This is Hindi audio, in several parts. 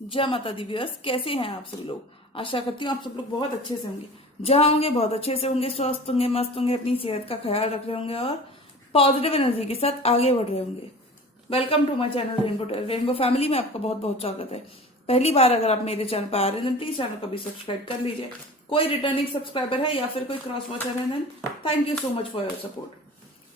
जय माता दी व्यूअर्स, कैसे हैं आप सब लोग। आशा करती हूँ आप सब लोग बहुत अच्छे से होंगे। जहाँ होंगे बहुत अच्छे से होंगे, स्वस्थ होंगे, मस्त होंगे, अपनी सेहत का ख्याल रख रहे होंगे और पॉजिटिव एनर्जी के साथ आगे बढ़ रहे होंगे। Welcome to my channel rainbow family में आपका बहुत बहुत स्वागत है। पहली बार अगर आप मेरे चैनल पर आ रहे हैं प्लीज चैनल को भी सब्सक्राइब कर लीजिए। कोई रिटर्निंग सब्सक्राइबर है या फिर कोई क्रॉस वॉचर है then thank you so much for your support.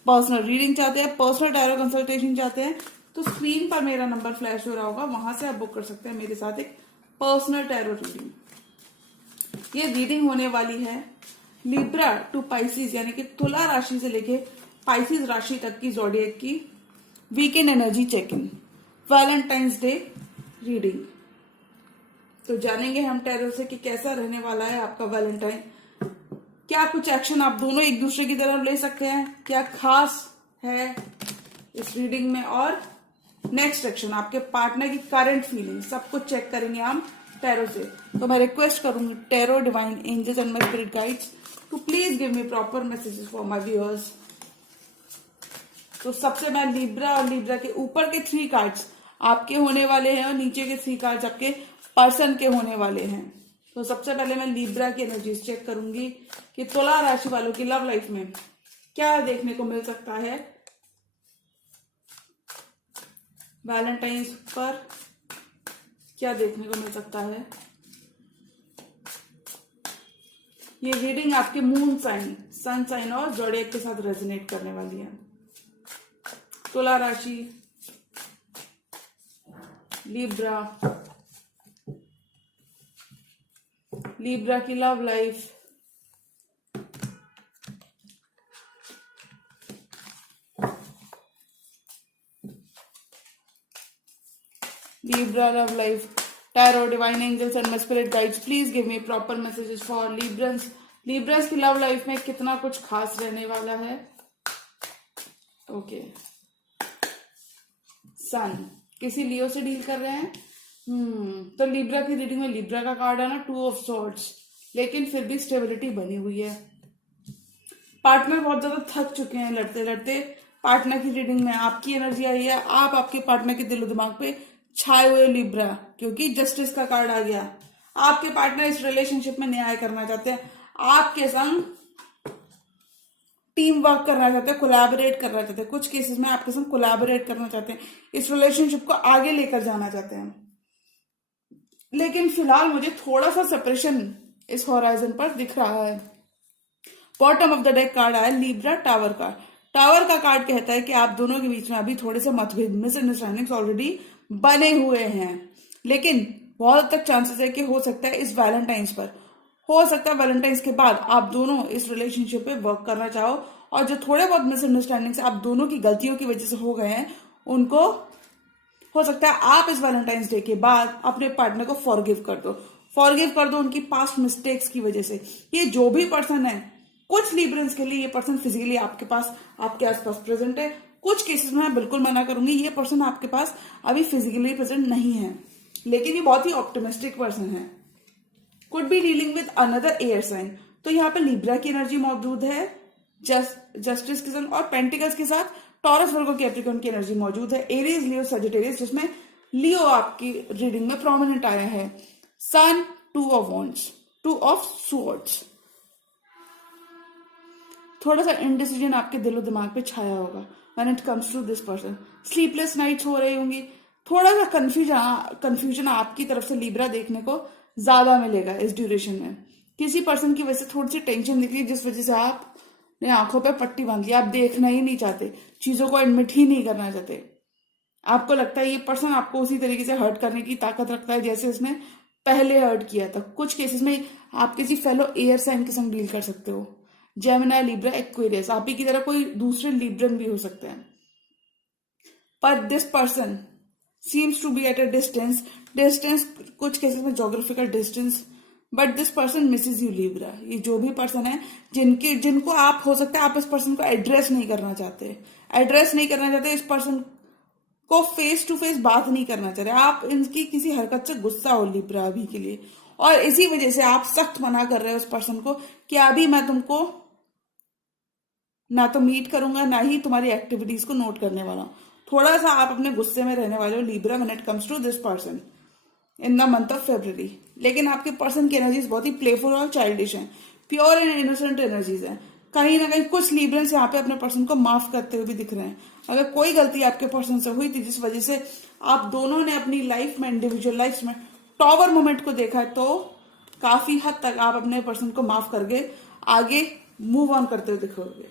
Personal reading चाहते हैं, पर्सनल टैरो कंसल्टेशन चाहते हैं तो स्क्रीन पर मेरा नंबर फ्लैश हो रहा होगा, वहां से आप बुक कर सकते हैं मेरे साथ एक पर्सनल टैरो रीडिंग। ये रीडिंग होने वाली है लिब्रा टू पाइसिस यानी कि तुला राशि से लेके पाइसिस राशि तक की ज़ोडिएक की weekend energy check in Valentine's day reading. तो जानेंगे हम टैरो से कि कैसा रहने वाला है आपका वैलेंटाइन। क्या कुछ एक्शन आप दोनों एक दूसरे की तरफ ले सकते हैं, क्या खास है इस रीडिंग में, और नेक्स्ट एक्शन आपके पार्टनर की करंट फीलिंग सब कुछ चेक करेंगे हम टैरो से। तो मैं रिक्वेस्ट करूंगी tarot divine angels and my spirit guides to please give me proper messages for my viewers. तो सबसे मैं लिब्रा और लिब्रा के ऊपर के 3 कार्ड्स आपके होने वाले हैं और नीचे के 3 कार्ड्स आपके पर्सन के होने वाले हैं। तो सबसे पहले मैं लिब्रा की एनर्जीज चेक करूंगी कि तुला राशि वालों की लव लाइफ में क्या देखने को मिल सकता है वैलेंटाइंस पर, क्या देखने को मिल सकता है। ये रीडिंग आपके मून साइन, सन साइन और ज़ोडिएक के साथ रेजोनेट करने वाली है। तुला राशि, लिब्रा, लिब्रा की love life, Libra love life, tarot, divine angels and my spirit guides, please give me proper messages for Librans. Librans की लव लाइफ में कितना कुछ खास रहने वाला है। ओके, सन किसी लियो से डील कर रहे हैं। तो लिब्रा की रीडिंग में लिब्रा का कार्ड है ना 2 ऑफ सॉर्ड्स, लेकिन फिर भी स्टेबिलिटी बनी हुई है। पार्टनर बहुत ज्यादा थक चुके हैं लड़ते लड़ते। पार्टनर की रीडिंग में आपकी एनर्जी आई है, आप आपके पार्टनर के दिलो दिमाग पे छाए हुए लिब्रा, क्योंकि जस्टिस का कार्ड आ गया। आपके पार्टनर इस रिलेशनशिप में न्याय करना चाहते हैं, आपके संग टीम वर्क करना चाहते हैं, कोलैबोरेट करना चाहते हैं। कुछ केसेस में आपके संग कोलैबोरेट करना चाहते हैं, इस रिलेशनशिप को आगे लेकर जाना चाहते हैं। लेकिन फिलहाल मुझे थोड़ा सा सेपरेशन इस होराइजन पर दिख रहा है। Bottom of the deck card आया लिब्रा टावर का। टावर का कार्ड कहता है कि आप दोनों के बीच में अभी थोड़े से मतभेद, मिसअंडरस्टैंडिंग्स ऑलरेडी बने हुए हैं, लेकिन बहुत तक चांसेस है कि हो सकता है इस वैलेंटाइंस पर, हो सकता है वैलेंटाइंस के बाद आप दोनों इस रिलेशनशिप पे वर्क करना चाहो और जो थोड़े बहुत मिसअंडरस्टैंडिंग्स आप दोनों की गलतियों की वजह से हो गए हैं उनको हो सकता है आप इस वैलेंटाइंस डे के बाद अपने पार्टनर को फॉरगिव कर दो उनकी पास्ट मिस्टेक्स की वजह से। ये जो भी पर्सन है, कुछ लिब्रंस के लिए ये पर्सन फिजिकली आपके पास, आपके आसपास प्रेजेंट है। कुछ केसेस में मैं बिल्कुल मना करूंगी ये पर्सन आपके पास अभी फिजिकली प्रेजेंट नहीं है, लेकिन ये बहुत ही ऑप्टिमिस्टिक पर्सन है। Could be dealing with another air sign. तो यहाँ पे लिब्रा की एनर्जी मौजूद है, जस्टिस के साथ, और पेंटिकल्स के साथ टॉरस वर्गो कैप्रिकॉर्न की एनर्जी मौजूद है, एरीज, लियो, सजिटेरियस, जिसमें लियो आपकी रीडिंग में प्रोमिनेंट आया है। Sun 2 of wands, 2 of swords. थोड़ा सा इनडिसीजन आपके दिलो दिमाग पे छाया होगा when it comes to this person. Sleepless nights हो रही होंगी, थोड़ा सा कंफ्यूजन आपकी तरफ से लिब्रा देखने को ज्यादा मिलेगा इस ड्यूरेशन में। किसी पर्सन की वजह से थोड़ी सी टेंशन दिख रही है, जिस वजह से आपने आंखों पे पट्टी बांध ली, आप देखना ही नहीं चाहते, चीजों को एडमिट ही नहीं करना चाहते। आपको लगता है ये पर्सन आपको उसी तरीके से हर्ट करने की ताकत रखता है जैसे उसने पहले हर्ट किया था। कुछ केसेस में आप किसी फेलो एयर साइन के संग डील कर सकते हो, जेमिनी, लिब्रा, एक्वेरियस, आप ही की तरह कोई दूसरे लिब्रन भी हो सकते हैं। पर this person seems to be at a distance कुछ केसेस में geographical distance, but this person misses you Libra. ये जो भी पर्सन है जिनको आप, हो सकता है आप इस पर्सन को एड्रेस नहीं करना चाहते, इस पर्सन को फेस टू फेस बात नहीं करना चाह रहे, आप इनकी किसी हरकत से गुस्सा हो लिब्रा अभी के लिए, और इसी वजह से आप सख्त मना कर रहे हो उस पर्सन को कि अभी मैं तुमको ना तो मीट करूंगा ना ही तुम्हारी एक्टिविटीज को नोट करने वाला हूं। थोड़ा सा आप अपने गुस्से में रहने वाले हो Libra when it comes to this person. In the month of February. लेकिन आपके पर्सन की एनर्जीज बहुत ही प्लेफुल और चाइल्डिश हैं, प्योर एंड इनोसेंट एनर्जीज हैं। कहीं ना कहीं कुछ लिब्रल्स यहाँ पे अपने पर्सन को माफ करते हुए भी दिख रहे हैं। अगर कोई गलती आपके पर्सन से हुई थी जिस वजह से आप दोनों ने अपनी लाइफ में, इंडिविजुअल लाइफ में टॉवर मोमेंट को देखा है, तो काफी हद तक आप अपने पर्सन को माफ करके आगे मूव ऑन करते हुए दिखोगे।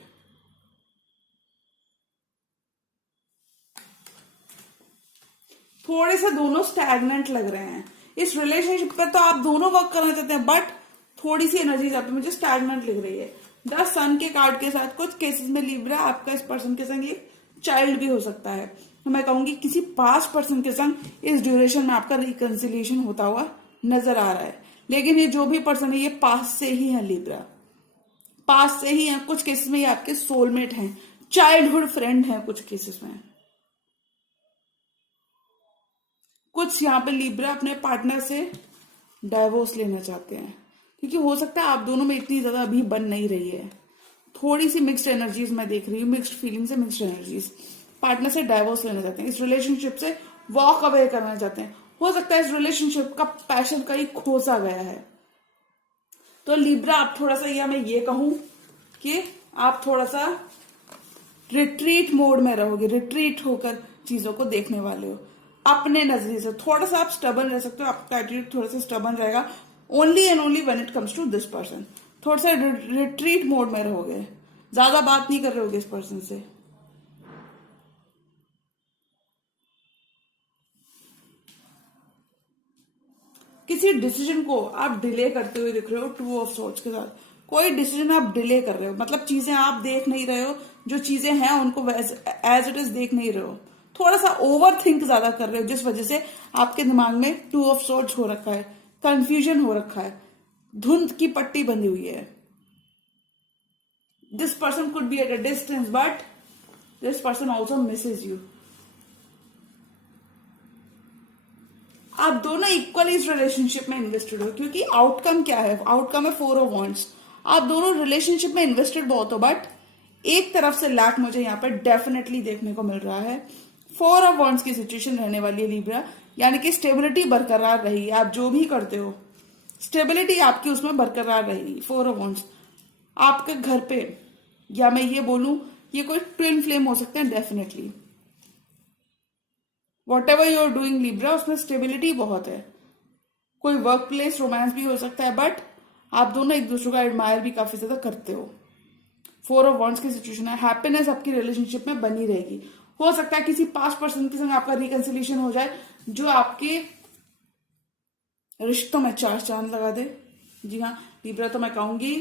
थोड़े से दोनों स्टैग्नेंट लग रहे हैं इस रिलेशनशिप पे, तो आप दोनों वर्क करना चाहते हैं, बट थोड़ी सी एनर्जी आप मुझे स्टैग्नेंट लग रही है। द सन के कार्ड के साथ कुछ केसेस में लिब्रा आपका इस पर्सन के संग एक चाइल्ड भी हो सकता है। तो मैं कहूंगी किसी पास्ट पर्सन के संग इस ड्यूरेशन में आपका रिकंसिलिएशन होता हुआ नजर आ रहा है। लेकिन ये जो भी पर्सन है ये पास्ट से ही है लिब्रा, पास्ट से ही है। कुछ केसेस में ये आपके सोलमेट हैं, चाइल्डहुड फ्रेंड हैं कुछ केसेस में। कुछ यहाँ पे लिब्रा अपने पार्टनर से डाइवोर्स लेना चाहते हैं, क्योंकि हो सकता है आप दोनों में इतनी ज्यादा अभी बन नहीं रही है। थोड़ी सी मिक्स्ड एनर्जीज मैं देख रही हूँ, मिक्स्ड फीलिंग्स है, मिक्स्ड एनर्जीज। पार्टनर से डाइवोर्स लेना चाहते हैं, इस रिलेशनशिप से वॉक अवे करना चाहते हैं। हो सकता है इस रिलेशनशिप का पैशन कहीं खोसा गया है। तो लिब्रा आप थोड़ा सा, या मैं ये कहूं कि आप थोड़ा सा रिट्रीट मोड में रहोगे, रिट्रीट होकर चीजों को देखने वाले हो अपने नजरिए से। थोड़ा सा आप स्टबन रह सकते हो, आपका एटीट्यूड थोड़ा सा स्टबन रहेगा, only and only when it comes to this person. थोड़ा सा रिट्रीट मोड में रहोगे, ज्यादा बात नहीं कर रहे होगे इस पर्सन से। किसी डिसीजन को आप डिले करते हुए दिख रहे हो, टू ऑफ सोर्ड्स के साथ। कोई डिसीजन आप डिले कर रहे हो, मतलब चीजें आप देख नहीं रहे हो, जो चीजें हैं उनको एज इट इज देख नहीं रहे हो। थोड़ा सा ओवर थिंक ज्यादा कर रहे हो, जिस वजह से आपके दिमाग में टू ऑफ सोर्ड्स हो रखा है, कंफ्यूजन हो रखा है, धुंध की पट्टी बंधी हुई है। This person could be at a distance, but this person also misses you. आप दोनों इक्वली इस रिलेशनशिप में इन्वेस्टेड हो, क्योंकि आउटकम क्या है? आउटकम है 4 ऑफ वॉन्ड्स। आप दोनों रिलेशनशिप में इन्वेस्टेड बहुत हो, बट एक तरफ से लैक मुझे यहाँ पर डेफिनेटली देखने को मिल रहा है। 4 ऑफ वॉन्ड्स की सिचुएशन रहने वाली है लिब्रा, यानी कि स्टेबिलिटी बरकरार रही। आप जो भी करते हो स्टेबिलिटी आपकी उसमें बरकरार रहेगी। 4 ऑफ वॉन्ड्स आपके घर पे, या मैं ये बोलूं ये कोई ट्विन फ्लेम हो सकते हैं definitely. Whatever you are doing Libra, उसमें स्टेबिलिटी बहुत है। कोई वर्क प्लेस रोमांस भी हो सकता है, बट आप दोनों एक दूसरे को एडमायर भी काफी ज्यादा करते हो। 4 ऑफ वॉन्ड्स की सिचुएशन है। हैप्पीनेस आपकी रिलेशनशिप में बनी रहेगी। हो सकता है किसी पास्ट पर्सन के संग आपका रिकंसिलिएशन हो जाए, जो आपके रिश्तों में 4 चांद लगा दे। जी हाँ लिब्रा, तो मैं कहूंगी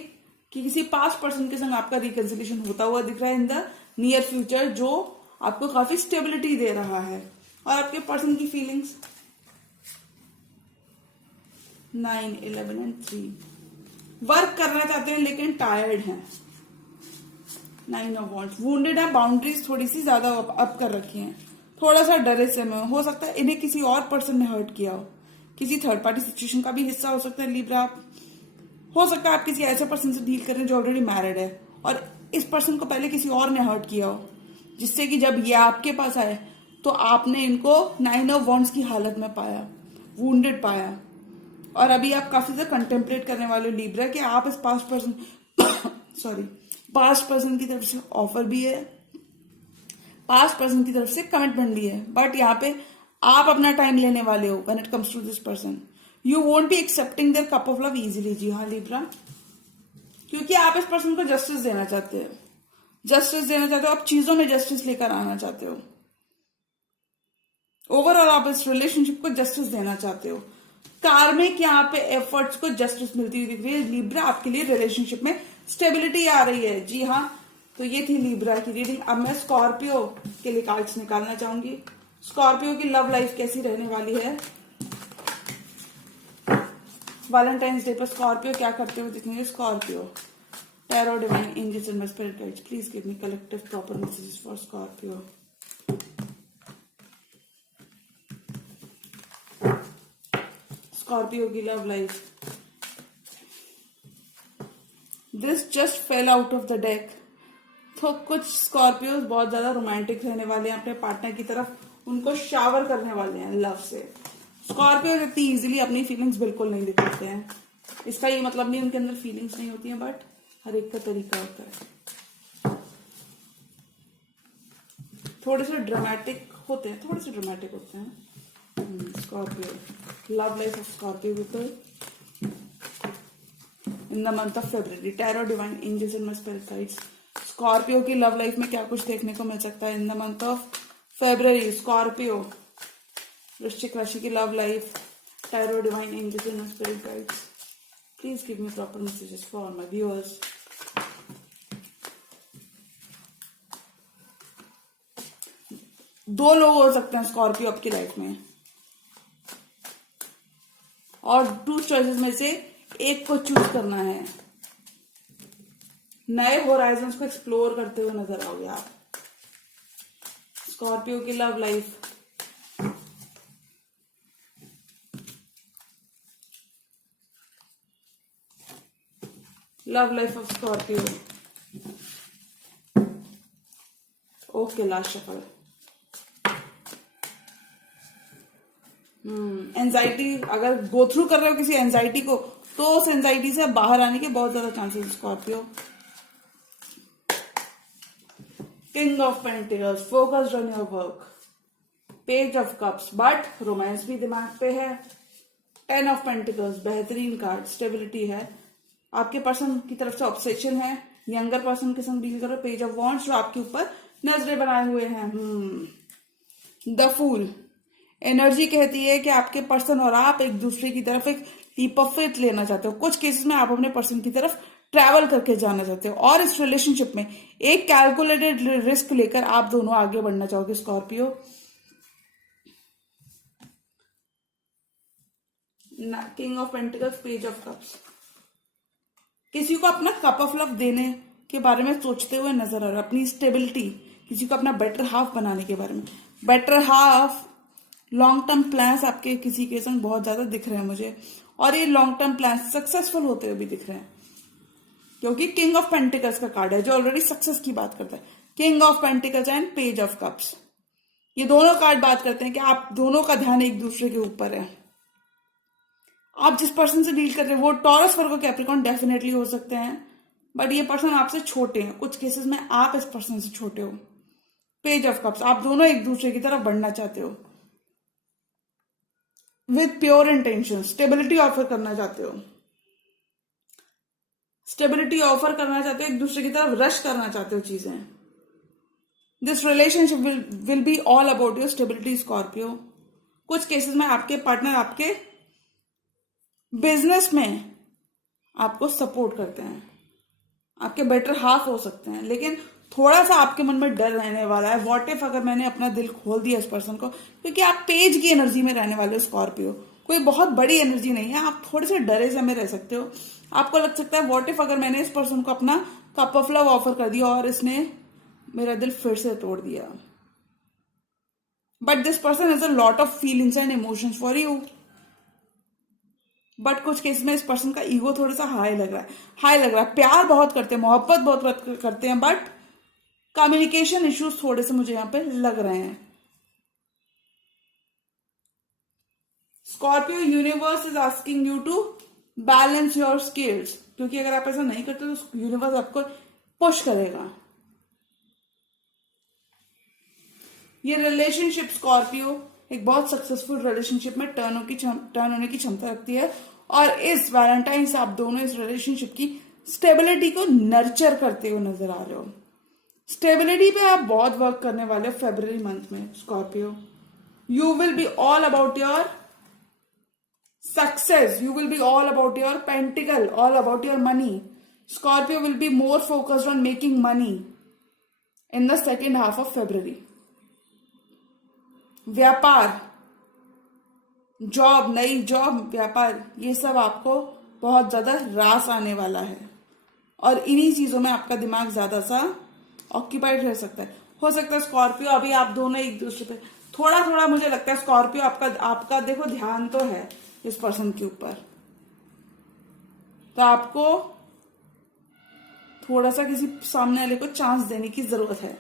कि किसी पास्ट पर्सन के संग आपका रिकंसिलिएशन होता हुआ दिख रहा है इन द नियर फ्यूचर, जो आपको काफी स्टेबिलिटी दे रहा है। और आपके पर्सन की फीलिंग्स 9, 11 एंड 3 वर्क करना चाहते हैं लेकिन टायर्ड हैं। 9 ऑफ वॉन्ड्स वुंडेड है, बाउंड्रीज थोड़ी सी ज्यादा अप कर रखी हैं, थोड़ा सा डरे से में। हो सकता है इन्हें किसी और पर्सन ने हर्ट किया हो, किसी थर्ड पार्टी सिचुएशन का भी हिस्सा हो सकता है लिब्रा। हो सकता है आप किसी ऐसे पर्सन से डील कर रहे हैं जो ऑलरेडी मैरिड है, और इस पर्सन को पहले किसी और ने हर्ट किया हो, जिससे कि जब ये आपके पास आए तो आपने इनको 9 ऑफ वॉन्ड्स की हालत में पाया, वुंडेड पाया। और अभी आप काफी ज्यादा कंटेम्पलेट करने वाले हो लिब्रा कि आप इस past person sorry past person की तरफ से ऑफर भी है, पास्ट पर्सन की तरफ से कमिटमेंट भी है, बट यहाँ पे आप अपना टाइम लेने वाले हो when it comes to this person. You won't be accepting their cup of love easily. जी हाँ लिब्रा, क्योंकि आप इस पर्सन को जस्टिस देना चाहते हो, जस्टिस देना चाहते हो, आप चीजों में जस्टिस लेकर आना चाहते हो। ओवरऑल आप इस रिलेशनशिप को जस्टिस देना चाहते हो। कार्मिक यहाँ पे एफर्ट्स को जस्टिस मिलती हुई दिख रही है लिब्रा। आपके लिए रिलेशनशिप में स्टेबिलिटी आ रही है। जी हाँ, तो ये थी लिब्रा की रीडिंग। अब मैं स्कॉर्पियो के लिए कार्ड्स निकालना चाहूंगी। स्कॉर्पियो की लव लाइफ कैसी रहने वाली है? वैलेंटाइंस डे पर स्कॉर्पियो क्या करते हुए दिखेंगे? Scorpio, tarot, divine angels and my spirit guides, please give me collective proper messages for Scorpio. Scorpio की love life, this just fell out of the deck. तो कुछ स्कॉर्पियो बहुत ज्यादा रोमांटिक रहने वाले हैं अपने पार्टनर की तरफ, उनको शावर करने वाले हैं लव से। स्कॉर्पियो इतनी इजीली अपनी फीलिंग्स बिल्कुल नहीं दिखाते हैं। इसका ये मतलब नहीं उनके अंदर फीलिंग्स नहीं होती हैं, बट हर एक का तरीका होता है। थोड़े से ड्रामेटिक होते हैं, थोड़े से ड्रामेटिक होते हैं। Scorpio, love life of Scorpio people in the month of February, tarot divine angels and my spirit guides. Scorpio की लव लाइफ में क्या कुछ देखने को मिल सकता है in the month of February. Scorpio, Vrishchik राशि की love life, tarot divine angels and my spirit guides, please give me proper messages for my viewers. दो लोग हो सकते हैं स्कॉर्पियो आपकी लाइफ में, और टू चॉइसेस में से एक को चूज करना है। नए होराइजन्स को एक्सप्लोर करते हुए नजर आओगे आप। स्कॉर्पियो की love life, love life of Scorpio. Okay, last shuffle. Anxiety, अगर गो थ्रू कर रहे हो किसी एंजाइटी को, तो उस एंजाइटी से बाहर आने के बहुत ज्यादा chances Scorpio. King of pentacles, focused on your work. Page of cups, but romance भी दिमाग पे है। 10 ऑफ पेंटिकल्स, बेहतरीन कार्ड, स्टेबिलिटी है। आपके पर्सन की तरफ से ऑब्सेशन है, यंगर पर्सन के संग डील करो। पेज ऑफ वॉन्ड्स, जो आपके ऊपर नजरें बनाए हुए हैं। द फूल, एनर्जी कहती है कि आपके पर्सन और आप एक दूसरे की तरफ एक लीप ऑफ फेथ लेना चाहते हो। कुछ केसेस में आप अपने पर्सन की तरफ ट्रैवल करके जाना चाहते हो, और इस रिलेशनशिप में एक कैलकुलेटेड रिस्क लेकर आप दोनों आगे बढ़ना चाहोगे Scorpio. King of pentacles, page of cups, किसी को अपना कप ऑफ लव देने के बारे में सोचते हुए नजर आ रहा है। अपनी स्टेबिलिटी, किसी को अपना बेटर हाफ बनाने के बारे में। Better half, long term plans आपके किसी के संग बहुत ज्यादा दिख रहे हैं मुझे, और ये लॉन्ग टर्म प्लान्स सक्सेसफुल होते हुए भी दिख रहे हैं, क्योंकि किंग ऑफ पेंटिकल्स का कार्ड है जो ऑलरेडी सक्सेस की बात करता है। King of pentacles and page of cups, ये दोनों कार्ड बात करते हैं कि आप दोनों का ध्यान एक दूसरे के ऊपर है। आप जिस पर्सन से डील कर रहे हैं वो टॉरस, वर्गो, कैप्रिकॉर्न डेफिनेटली हो सकते हैं, बट ये पर्सन आपसे छोटे हैं। कुछ केसेस में आप इस पर्सन से छोटे हो। पेज ऑफ कप्स, आप दोनों एक दूसरे की तरफ बढ़ना चाहते हो with pure intention. Stability offer करना चाहते हो, स्टेबिलिटी ऑफर करना चाहते हो, एक दूसरे की तरफ रश करना चाहते हो चीजें। This relationship will be all about your stability Scorpio. कुछ केसेस में आपके पार्टनर आपके बिजनेस में आपको सपोर्ट करते हैं, आपके बेटर हाफ हो सकते हैं, लेकिन थोड़ा सा आपके मन में डर रहने वाला है। व्हाट इफ अगर मैंने अपना दिल खोल दिया इस पर्सन को, क्योंकि आप पेज की एनर्जी में रहने वाले हो स्कॉर्पियो। कोई बहुत बड़ी एनर्जी नहीं है, आप थोड़े से डरे से में रह सकते हो। आपको लग सकता है व्हाट इफ अगर मैंने इस पर्सन को अपना कप ऑफ लव ऑफर कर दिया और इसने मेरा दिल फिर से तोड़ दिया। But this person has a lot of feelings and emotions for you. But कुछ केस में इस पर्सन का ईगो थोड़ा सा हाई लग रहा है। प्यार बहुत करते हैं, मोहब्बत बहुत करते हैं, बट कम्युनिकेशन इश्यूज थोड़े से मुझे यहां पे लग रहे हैं। Scorpio, universe is asking you to balance your skills, क्योंकि अगर आप ऐसा नहीं करते तो यूनिवर्स आपको पुश करेगा। ये रिलेशनशिप स्कॉर्पियो एक बहुत सक्सेसफुल रिलेशनशिप में टर्न होने की क्षमता रखती है, और इस वैलेंटाइन से आप दोनों इस रिलेशनशिप की स्टेबिलिटी को नर्चर करते हुए नजर आ रहे हो। स्टेबिलिटी पे आप बहुत वर्क करने वाले हो फरवरी मंथ में Scorpio. You will be all about your success, you will be all about your pentacle, all about your money. Scorpio will be more focused on making money in the second half of February. व्यापार, जॉब, नई जॉब, व्यापार, ये सब आपको बहुत ज्यादा रास आने वाला है, और इन्हीं चीजों में आपका दिमाग ज्यादा सा ऑक्यूपाइड रह सकता है। हो सकता है स्कॉर्पियो अभी आप दोनों एक दूसरे पे थोड़ा थोड़ा, मुझे लगता है स्कॉर्पियो आपका देखो ध्यान तो है इस पर्सन के ऊपर, तो आपको थोड़ा सा किसी सामने वाले को चांस देने की जरूरत है।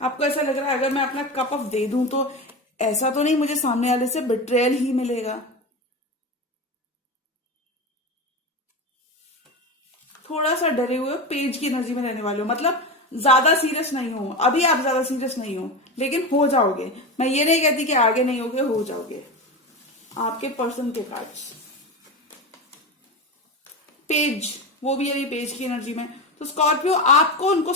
आपको ऐसा लग रहा है अगर मैं अपना कप ऑफ दे दूं तो ऐसा तो नहीं मुझे सामने वाले से बिट्रेयल ही मिलेगा। थोड़ा सा डरे हुए हो, पेज की एनर्जी में रहने वाले हो, मतलब ज्यादा सीरियस नहीं हो अभी, आप ज्यादा सीरियस नहीं हो लेकिन हो जाओगे। मैं ये नहीं कहती कि आगे नहीं होगे, हो जाओगे। आपके पर्सन के कार्ड्स पेज, वो भी अभी पेज की एनर्जी में। तो स्कॉर्पियो आपको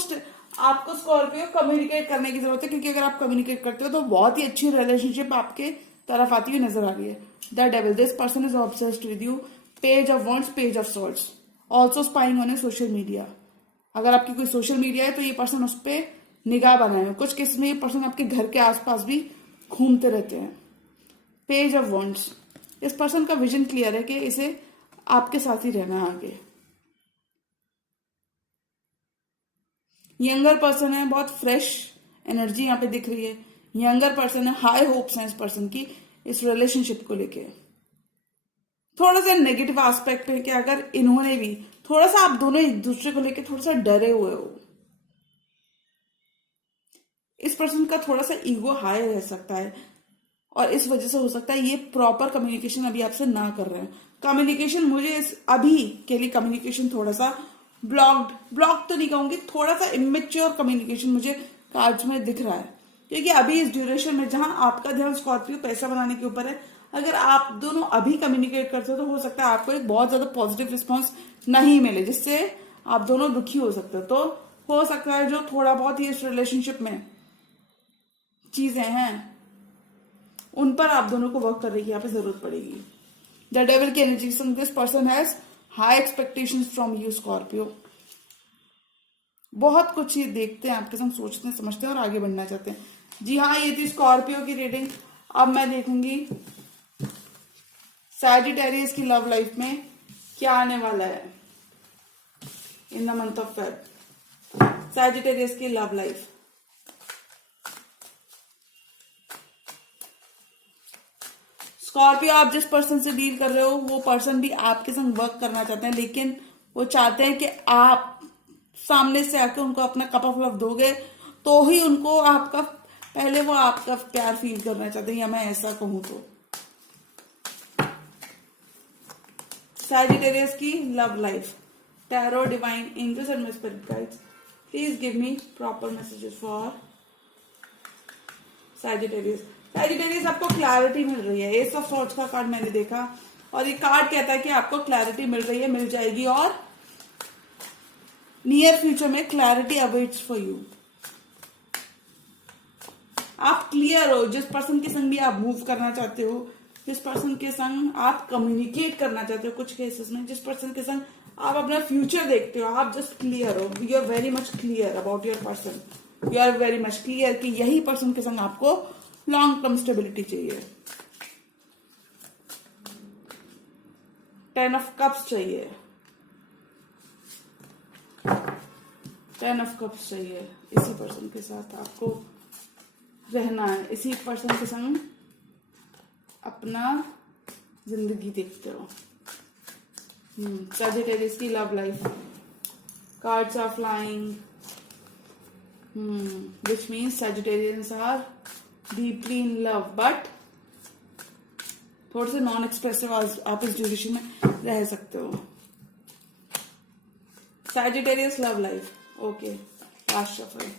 स्कॉर्पियो कम्युनिकेट करने की जरूरत है, क्योंकि अगर आप कम्युनिकेट करते हो तो बहुत ही अच्छी रिलेशनशिप आपके तरफ आती हुई नजर आ रही है। The devil, this person is obsessed with you. Page of wants, page of swords, also spying on A social media. अगर आपकी कोई सोशल मीडिया है तो ये पर्सन उस पर निगाह बनाए हुए। कुछ केसेस में ये पर्सन आपके घर के आसपास भी घूमते रहते हैं। पेज ऑफ वॉन्ट्स, इस पर्सन का विजन क्लियर है कि इसे आपके साथ ही रहना है आगे। यंगर पर्सन है, बहुत फ्रेश एनर्जी यहाँ पे दिख रही है। यंगर पर्सन है, हाई होप्स हैं इस पर्सन की इस रिलेशनशिप को लेके। थोड़ा सा नेगेटिव एस्पेक्ट है कि अगर इन्होंने भी थोड़ा सा, आप दोनों एक दूसरे को लेके थोड़ा सा डरे हुए हो। इस पर्सन का थोड़ा सा ईगो हाई रह सकता है और इस वजह से हो सकता है ये प्रॉपर कम्युनिकेशन अभी आपसे ना कर रहे हैं। कम्युनिकेशन मुझे इस अभी के लिए कम्युनिकेशन थोड़ा सा ब्लॉक तो नहीं कहूंगी, थोड़ा सा इमेच्योर कम्युनिकेशन मुझे कार्ड्स में दिख रहा है। क्योंकि अभी इस ड्यूरेशन में जहां आपका ध्यान स्कॉर्पियो पैसा बनाने के ऊपर है, अगर आप दोनों अभी कम्युनिकेट करते हो तो हो सकता है आपको एक बहुत ज्यादा पॉजिटिव रिस्पॉन्स नहीं मिले, जिससे आप दोनों दुखी हो सकते हो। तो हो सकता है जो थोड़ा बहुत ही इस रिलेशनशिप में चीजें हैं उन पर आप दोनों को वर्क करने की यहाँ पे जरूरत पड़ेगी। द डेविल की energy, this person has high expectations from you Scorpio. बहुत कुछ ये देखते हैं आपके संग, सोचते हैं, समझते हैं और आगे बढ़ना चाहते हैं। जी हाँ, ये थी स्कॉर्पियो की रीडिंग। अब मैं देखूंगी सैजिटेरियस की लव लाइफ में क्या आने वाला है in the month of Feb. Sagittarius की लव लाइफ, स्कॉर्पियो, आप जिस पर्सन से डील कर रहे हो वो पर्सन भी आपके संग वर्क करना चाहते हैं, लेकिन वो चाहते हैं कि आप सामने से आके उनको अपना कप ऑफ लव दोगे तो ही उनको आपका, पहले वो आपका प्यार फील करना चाहते हैं, या मैं ऐसा कहूं तो। सैजिटेरियस की love life, tarot, divine angels and my spirit guides, please give me proper messages for Sagittarius. Sagittarius, आपको क्लैरिटी मिल रही है। एस ऑफ सॉर्ड्स का कार्ड मैंने देखा और ये कार्ड कहता है कि आपको क्लैरिटी मिल रही है, मिल जाएगी, और नियर फ्यूचर में क्लैरिटी अवेट्स फॉर यू। आप क्लियर हो, जिस पर्सन के संग भी आप मूव करना चाहते हो, जिस पर्सन के संग आप कम्युनिकेट करना चाहते हो, कुछ केसेस में जिस पर्सन के संग आप अपना फ्यूचर देखते हो, आप जस्ट क्लियर हो। You are very much clear about your person. You are very much clear कि यही पर्सन के संग आपको लॉन्ग टर्म स्टेबिलिटी चाहिए। 10 ऑफ कप्स चाहिए, 10 ऑफ कप्स चाहिए। इसी पर्सन के साथ आपको रहना है, इसी पर्सन के संग अपना जिंदगी देखते हो। सैजिटेरियस की love life, cards are flying, which means Sagittarians are deeply in love, but थोड़े से नॉन एक्सप्रेसिव आप इस ड्यूरेशन में रह सकते हो। Sagittarius love life, okay, last shuffle.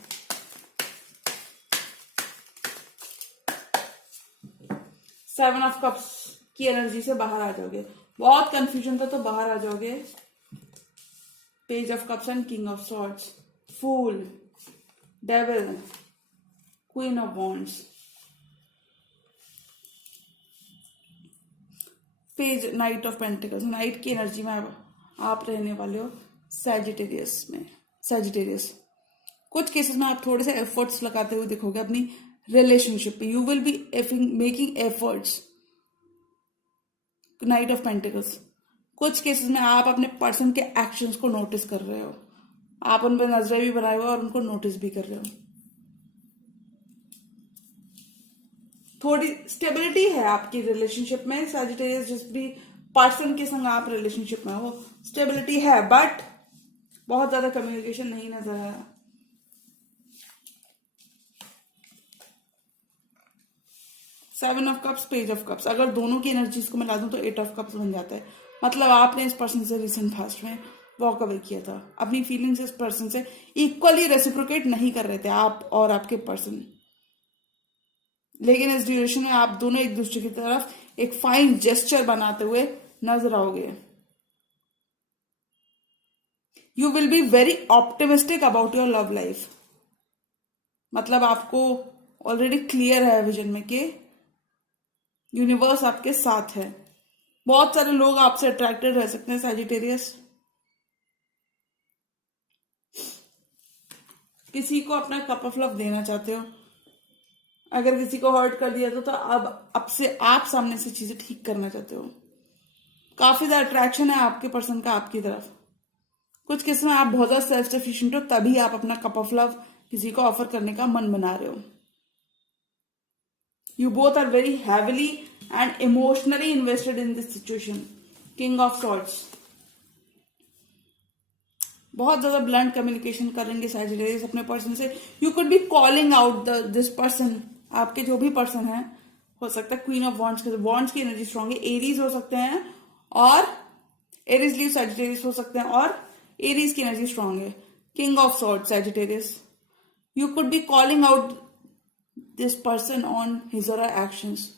Seven of cups की एनर्जी से बाहर आ जाओगे, बहुत कंफ्यूजन था तो बाहर आ जाओगे। Page of cups and king of swords, fool, devil, queen of wands, page knight of pentacles. Knight की एनर्जी में आप रहने वाले हो सैजिटेरियस में। सैजिटेरियस, कुछ केसेस में आप थोड़े से एफर्ट्स लगाते हुए दिखोगे अपनी रिलेशनशिप पे। You will be making efforts. Night of pentacles, कुछ केसेस में आप अपने पर्सन के एक्शंस को नोटिस कर रहे हो, आप उन पर नजरें भी बनाए हुए और उनको नोटिस भी कर रहे हो। थोड़ी स्टेबिलिटी है आपकी रिलेशनशिप में। सैजिटेरियस, जिस भी पर्सन के संग आप रिलेशनशिप में हो, स्टेबिलिटी है, बट बहुत ज्यादा कम्युनिकेशन नहीं नजर आ रहा। 7 of cups, page of cups, अगर दोनों की एनर्जीज को मिला दूं तो 8 ऑफ कप्स बन जाता है। मतलब आपने इस पर्सन से रिसेंट पास्ट में वॉक अवे किया था, अपनी फीलिंग्स इस पर्सन से इक्वली रेसिप्रोकेट नहीं कर रहे थे आप और आपके पर्सन, लेकिन इस ड्यूरेशन में आप दोनों एक दूसरे की तरफ एक फाइन जेस्चर बनाते हुए नजर आओगे। You will be very optimistic about your love life. मतलब आपको ऑलरेडी क्लियर है विजन में कि यूनिवर्स आपके साथ है। बहुत सारे लोग आपसे अट्रैक्टेड रह सकते हैं सैजिटेरियस। किसी को अपना कप ऑफ लव देना चाहते हो, अगर किसी को हर्ट कर दिया तो अब से आप सामने से चीजें ठीक करना चाहते हो। काफी ज्यादा अट्रैक्शन है आपके पर्सन का आपकी तरफ। कुछ केस में आप बहुत ज्यादा सेल्फ सफिशिएंट हो, तभी आप अपना कप ऑफ लव किसी को ऑफर करने का मन बना रहे हो। You both are very heavily and emotionally invested in this situation. King of swords, बहुत ज्यादा ब्लंट कम्युनिकेशन करेंगे सैजिटेरियस अपने पर्सन से। You could be calling out this person, आपके जो भी पर्सन है, हो सकता है क्वीन ऑफ वॉन्ड्स के, वॉन्ड्स की एनर्जी स्ट्रॉन्ग है, एरीज हो सकते हैं और एरीज लीव सैजिटेरियस हो सकते हैं और एरीज की एनर्जी स्ट्रॉन्ग है। King of swords Sagittarius, you could be calling out this person on his और हर एक्शंस।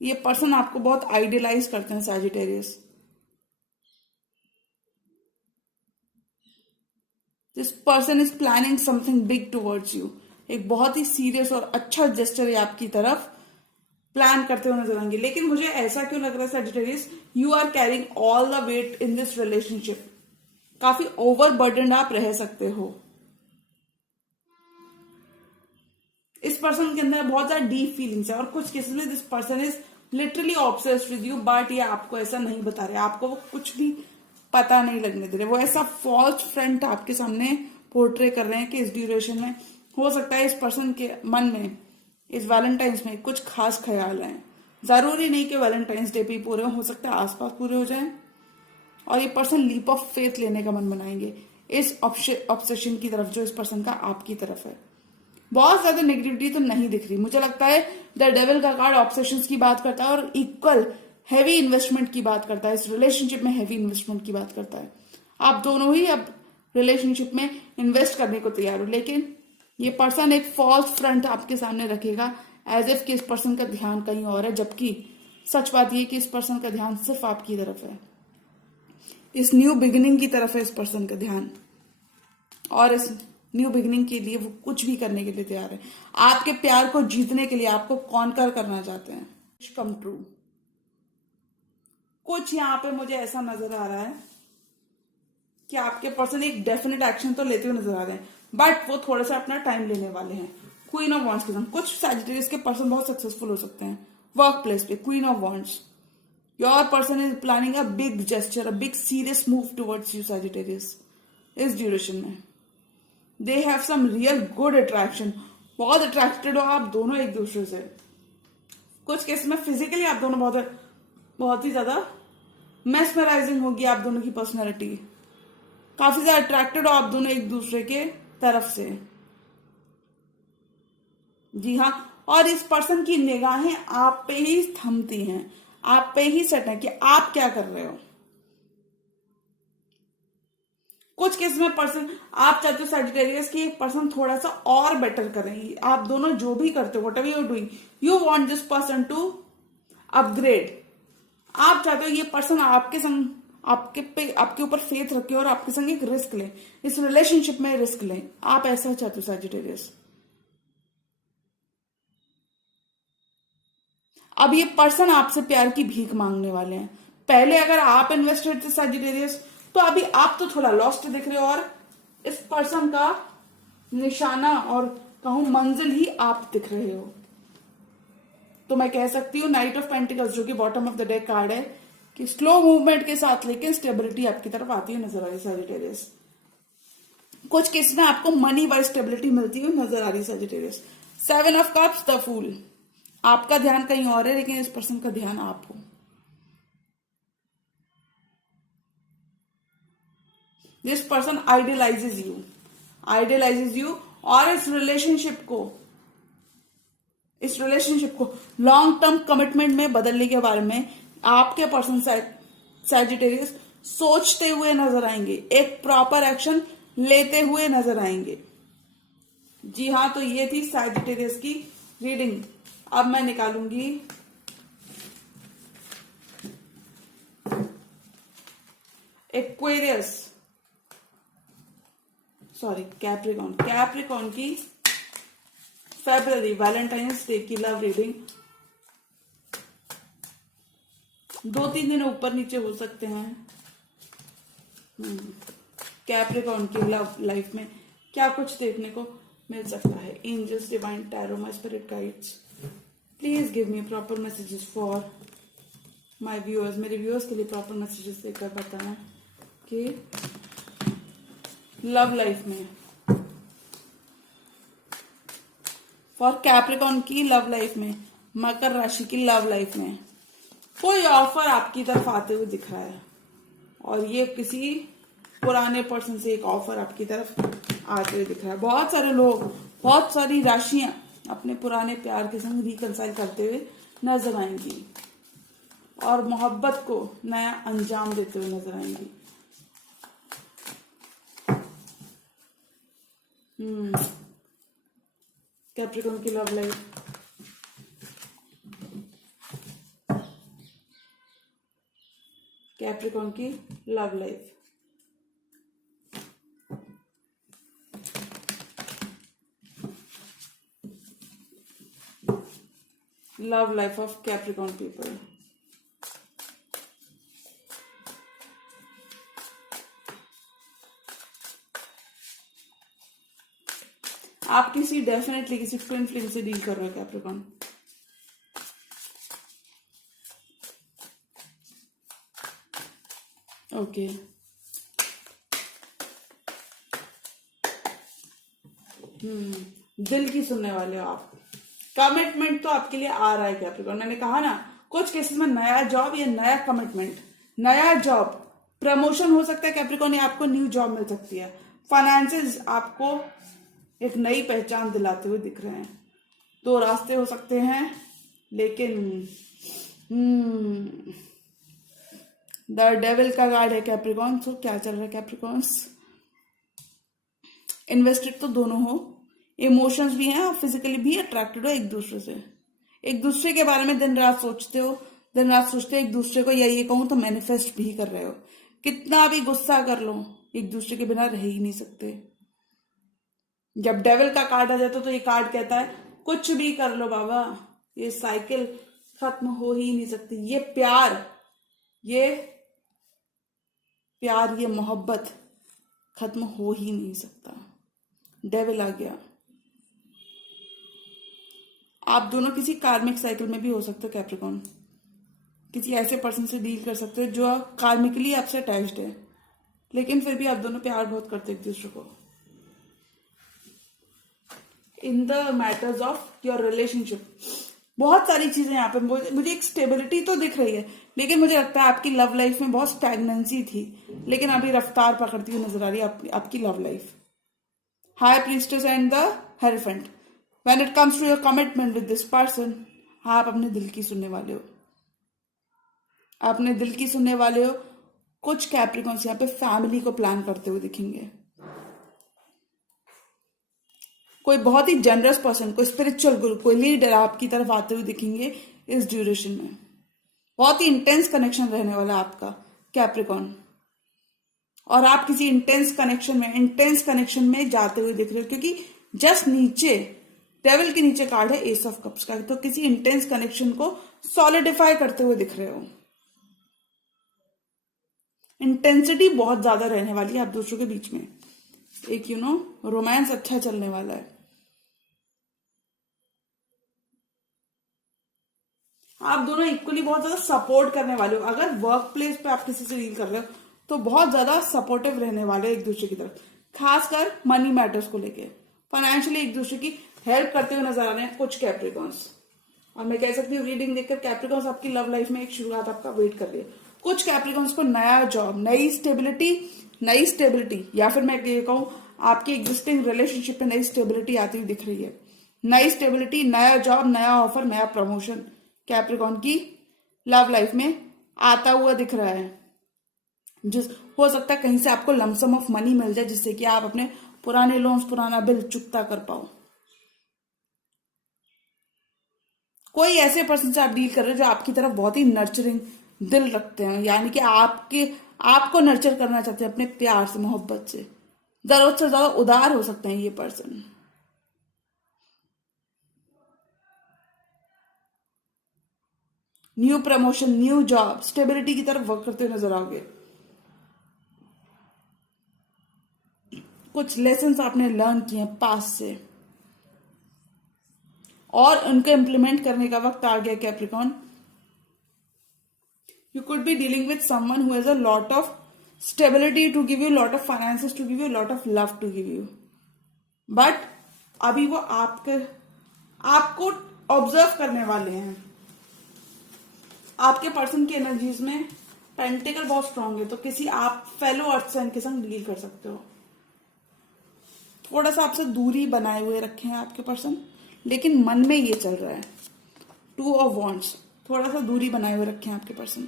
ये पर्सन आपको बहुत आइडियलाइज करते हैं Sagittarius. This person is planning something big towards you. एक बहुत ही सीरियस और अच्छा जेस्चर है आपकी तरफ प्लान करते हुए नजर आएंगे। लेकिन मुझे ऐसा क्यों लग रहा है Sagittarius, you are carrying all the weight in this relationship. काफी ओवरबर्डन आप रह सकते हो। इस पर्सन के अंदर बहुत ज्यादा डीप फीलिंग्स है और कुछ केसेस में this person is literally obsessed with you, but ये आपको ऐसा नहीं बता रहे, आपको वो कुछ भी पता नहीं लगने दे रहे। वो ऐसा फॉल्स फ्रंट आपके सामने पोर्ट्रे कर रहे हैं कि इस ड्यूरेशन में हो सकता है इस पर्सन के मन में इस वैलेंटाइंस में कुछ खास ख्याल है। जरूरी नहीं कि वैलेंटाइंस डे पे पूरे हो सकता है आसपास पूरे हो जाएं, और ये पर्सन लीप ऑफ फेथ लेने का मन बनाएंगे इस ऑब्सेशन की तरफ जो इस पर्सन का आपकी तरफ है। बहुत ज्यादा नेगेटिविटी तो नहीं दिख रही। मुझे लगता है द डेविल का कार्ड ऑब्सेशन की बात करता है और इक्वल हैवी इन्वेस्टमेंट की बात करता है। इस रिलेशनशिप में हैवी इन्वेस्टमेंट की बात करता है। आप दोनों ही अब रिलेशनशिप में इन्वेस्ट करने को तैयार हो, लेकिन ये पर्सन एक फॉल्स फ्रंट आपके सामने रखेगा एज इफ कि इस पर्सन का ध्यान कहीं और है, जबकि सच बात यह कि इस पर्सन का ध्यान सिर्फ आपकी तरफ है। इस न्यू बिगिनिंग की तरफ है इस पर्सन का ध्यान, और इस न्यू बिगिनिंग के लिए वो कुछ भी करने के लिए तैयार है। आपके प्यार को जीतने के लिए आपको कॉन्कर करना चाहते हैं। Come true. कुछ यहां पे मुझे ऐसा नजर आ रहा है कि आपके पर्सन एक डेफिनेट एक्शन तो लेते हुए नजर आ रहे हैं, बट वो थोड़ा सा अपना टाइम लेने वाले हैं। क्वीन ऑफ वॉन्ड्स के साथ कुछ सैजिटेरियस के पर्सन बहुत सक्सेसफुल हो सकते हैं वर्क प्लेस पे। Queen of wands, your person is planning a big gesture, a big serious move towards you Sagittarius इस ड्यूरेशन में। They have some real good attraction, बहुत अट्रैक्टेड हो आप दोनों एक दूसरे से। कुछ केस में फिजिकली आप दोनों बहुत ही ज्यादा मेस्मराइजिंग होगी आप दोनों की पर्सनैलिटी। काफी ज्यादा अट्रैक्टेड हो आप दोनों एक दूसरे के तरफ से। जी हाँ, और इस पर्सन की निगाहें आप पे ही थमती हैं, आप पे ही सेट है कि आप क्या कर रहे हो। कुछ केस में पर्सन आप चाहते हो सैजिटेरियस की एक पर्सन थोड़ा सा और बेटर करें। आप दोनों जो भी करते हो, whatever you are doing, you want this person to upgrade. आप चाहते हो ये पर्सन आपके संग आपके ऊपर फेथ रखे और आपके संग एक रिस्क ले, इस रिलेशनशिप में रिस्क ले। आप ऐसा चाहते हो सैजिटेरियस। अब ये पर्सन आपसे प्यार की भीख मांगने वाले हैं। पहले अगर आप इन्वेस्टेड थे सैजिटेरियस, तो अभी आप तो थोड़ा लॉस्ट दिख रहे हो और इस पर्सन का निशाना और कहूं मंजिल ही आप दिख रहे हो। तो मैं कह सकती हूँ नाइट ऑफ पेंटिकल्स जो कि bottom of the deck card है कि स्लो मूवमेंट के साथ लेकिन स्टेबिलिटी आपकी तरफ आती हुई नजर आ रही है सैजिटेरियस। कुछ केस में आपको मनी वाइज स्टेबिलिटी मिलती हुई नजर आ रही है Sagittarius. 7 of cups, the fool, आपका ध्यान कहीं और है लेकिन इस पर्सन का ध्यान आप हो। दिस पर्सन आइडियलाइजेज यू और इस रिलेशनशिप को लॉन्ग टर्म कमिटमेंट में बदलने के बारे में आपके पर्सन सैजिटेरियस सोचते हुए नजर आएंगे, एक प्रॉपर एक्शन लेते हुए नजर आएंगे। जी हाँ, तो ये थी सैजिटेरियस की रीडिंग। अब मैं निकालूंगी कैप्रिकॉन की फेब्रुअरी वैलेंटाइंस डे की लव रीडिंग। 2-3 दिन ऊपर नीचे हो सकते हैं। कैप्रिकॉन की लव लाइफ में क्या कुछ देखने को मिल सकता है। Angels, divine tarot, my spirit guides, please give me proper messages for my viewers. मेरे व्यूअर्स के लिए प्रॉपर मैसेजेस देकर बताना कि लव लाइफ में, फॉर कैप्रिकॉन की लव लाइफ में, मकर राशि की लव लाइफ में कोई ऑफर आपकी तरफ आते हुए दिख रहा है, और ये किसी पुराने पर्सन से एक ऑफर आपकी तरफ आते हुए दिख रहा है। बहुत सारे लोग, बहुत सारी राशियां अपने पुराने प्यार के संग रिकंसाइल करते हुए नजर आएंगी और मोहब्बत को नया अंजाम देते हुए नजर आएंगी। कैप्रिकॉन की लव लाइफ, कैप्रिकॉन की love life, love life of Capricorn people. आप डेफिनेटली किसी ट्विन फ्लेम से डील कर रहे हो कैप्रिकॉन। ओके, दिल की सुनने वाले हो आप। कमिटमेंट तो आपके लिए आ रहा है कैप्रिकॉन। मैंने कहा ना, कुछ केसेस में नया जॉब या नया कमिटमेंट, नया जॉब, प्रमोशन हो सकता है कैप्रिकॉन, या आपको न्यू जॉब मिल सकती है। फाइनेंसेस आपको एक नई पहचान दिलाते हुए दिख रहे हैं। 2 रास्ते हो सकते हैं, लेकिन द डेविल का कार्ड है कैप्रिकॉन। तो क्या चल रहा है कैप्रिकॉन्स? इन्वेस्टेड तो दोनों हो, इमोशंस भी हैं और फिजिकली भी अट्रैक्टेड हो एक दूसरे से, एक दूसरे के बारे में दिन रात सोचते हो, दिन रात सोचते हो एक दूसरे को, या ये कहूं तो मैनिफेस्ट भी कर रहे हो। कितना भी गुस्सा कर लो, एक दूसरे के बिना रह ही नहीं सकते। जब डेविल का कार्ड आ जाता तो ये कार्ड कहता है कुछ भी कर लो बाबा, ये साइकिल खत्म हो ही नहीं सकती। ये प्यार, ये मोहब्बत खत्म हो ही नहीं सकता। डेविल आ गया। आप दोनों किसी कार्मिक साइकिल में भी हो सकते हो कैप्रिकॉन। किसी ऐसे पर्सन से डील कर सकते हो जो कार्मिकली आपसे अटैच्ड है, लेकिन फिर भी आप दोनों प्यार बहुत करते हो एक दूसरे को। In the matters of your relationship बहुत सारी चीजें यहाँ पे, मुझे एक स्टेबिलिटी तो दिख रही है, लेकिन मुझे लगता है आपकी लव लाइफ में बहुत स्टैग्नेंसी थी, लेकिन अभी रफ्तार पकड़ती हुई नजर आ रही है आपकी love life. High priestess and the hierophant, when it comes to your commitment with this person, आप अपने दिल की सुनने वाले हो, अपने दिल की सुनने वाले हो। कुछ कैप्रिकॉन्स यहाँ पे फैमिली को प्लान करते हुए दिखेंगे। कोई बहुत ही जनरस पर्सन, कोई स्पिरिचुअल गुरु, कोई लीडर आपकी तरफ आते हुए दिखेंगे इस ड्यूरेशन में। बहुत ही इंटेंस कनेक्शन रहने वाला आपका कैप्रिकॉन, और आप किसी इंटेंस कनेक्शन में जाते हुए दिख रहे हो, क्योंकि जस्ट नीचे डेविल के नीचे कार्ड है एस ऑफ कप्स का, तो किसी इंटेंस कनेक्शन को सॉलिडिफाई करते हुए दिख रहे हो। इंटेंसिटी बहुत ज्यादा रहने वाली है आप दूसरों के बीच में। एक रोमांस अच्छा चलने वाला है। आप दोनों इक्वली बहुत ज्यादा सपोर्ट करने वाले हो। अगर वर्क प्लेस पे आप किसी से डील कर रहे हो तो बहुत ज्यादा सपोर्टिव रहने वाले हो एक दूसरे की तरफ, खासकर मनी मैटर्स को लेके। फाइनेंशियली एक दूसरे की हेल्प करते हुए नजर आ रहे हैं कुछ कैप्रिकॉन्स। और मैं कह सकती हूँ रीडिंग देखकर कैप्रिकॉन्स आपकी लव लाइफ में एक शुरुआत आपका वेट कर रही है। कुछ कैप्रिकॉन्स को नया जॉब, नई स्टेबिलिटी, या फिर मैं ये कहूं आपकी एग्जिस्टिंग रिलेशनशिप में नई स्टेबिलिटी आती हुई दिख रही है। नई स्टेबिलिटी, नया जॉब, नया ऑफर, नया प्रमोशन कैप्रिकॉन की लव लाइफ में आता हुआ दिख रहा है। जिस हो सकता है कहीं से आपको लमसम ऑफ मनी मिल जाए जिससे कि आप अपने पुराने लोन्स, पुराना बिल चुकता कर पाओ। कोई ऐसे पर्सन से आप डील कर रहे हो जो आपकी तरफ बहुत ही नर्चरिंग दिल रखते हैं, यानी कि आपको नर्चर करना चाहते हैं अपने प्यार से, मोहब्बत से। जरूरत से ज्यादा उदार हो सकते हैं ये person. New promotion, new job, stability की तरफ वर्क करते हुए नजर आओगे। कुछ लेसन्स आपने लर्न किए हैं पास्ट से और उनको इंप्लीमेंट करने का वक्त आ गया Capricorn. You could be dealing with someone who has a lot of stability to give you, lot of finances to give you, lot of love to give you. But अभी वो आपको ऑब्जर्व करने वाले हैं। आपके पर्सन की एनर्जीज में पेंटिकल बहुत स्ट्रांग है, तो किसी आप फेलो अर्थ साइन के संग डील कर सकते हो। थोड़ा सा आपसे दूरी बनाए हुए रखे हैं आपके पर्सन, लेकिन मन में ये चल रहा है। 2 ऑफ वॉन्ड्स, थोड़ा सा दूरी बनाए हुए रखे हैं आपके पर्सन।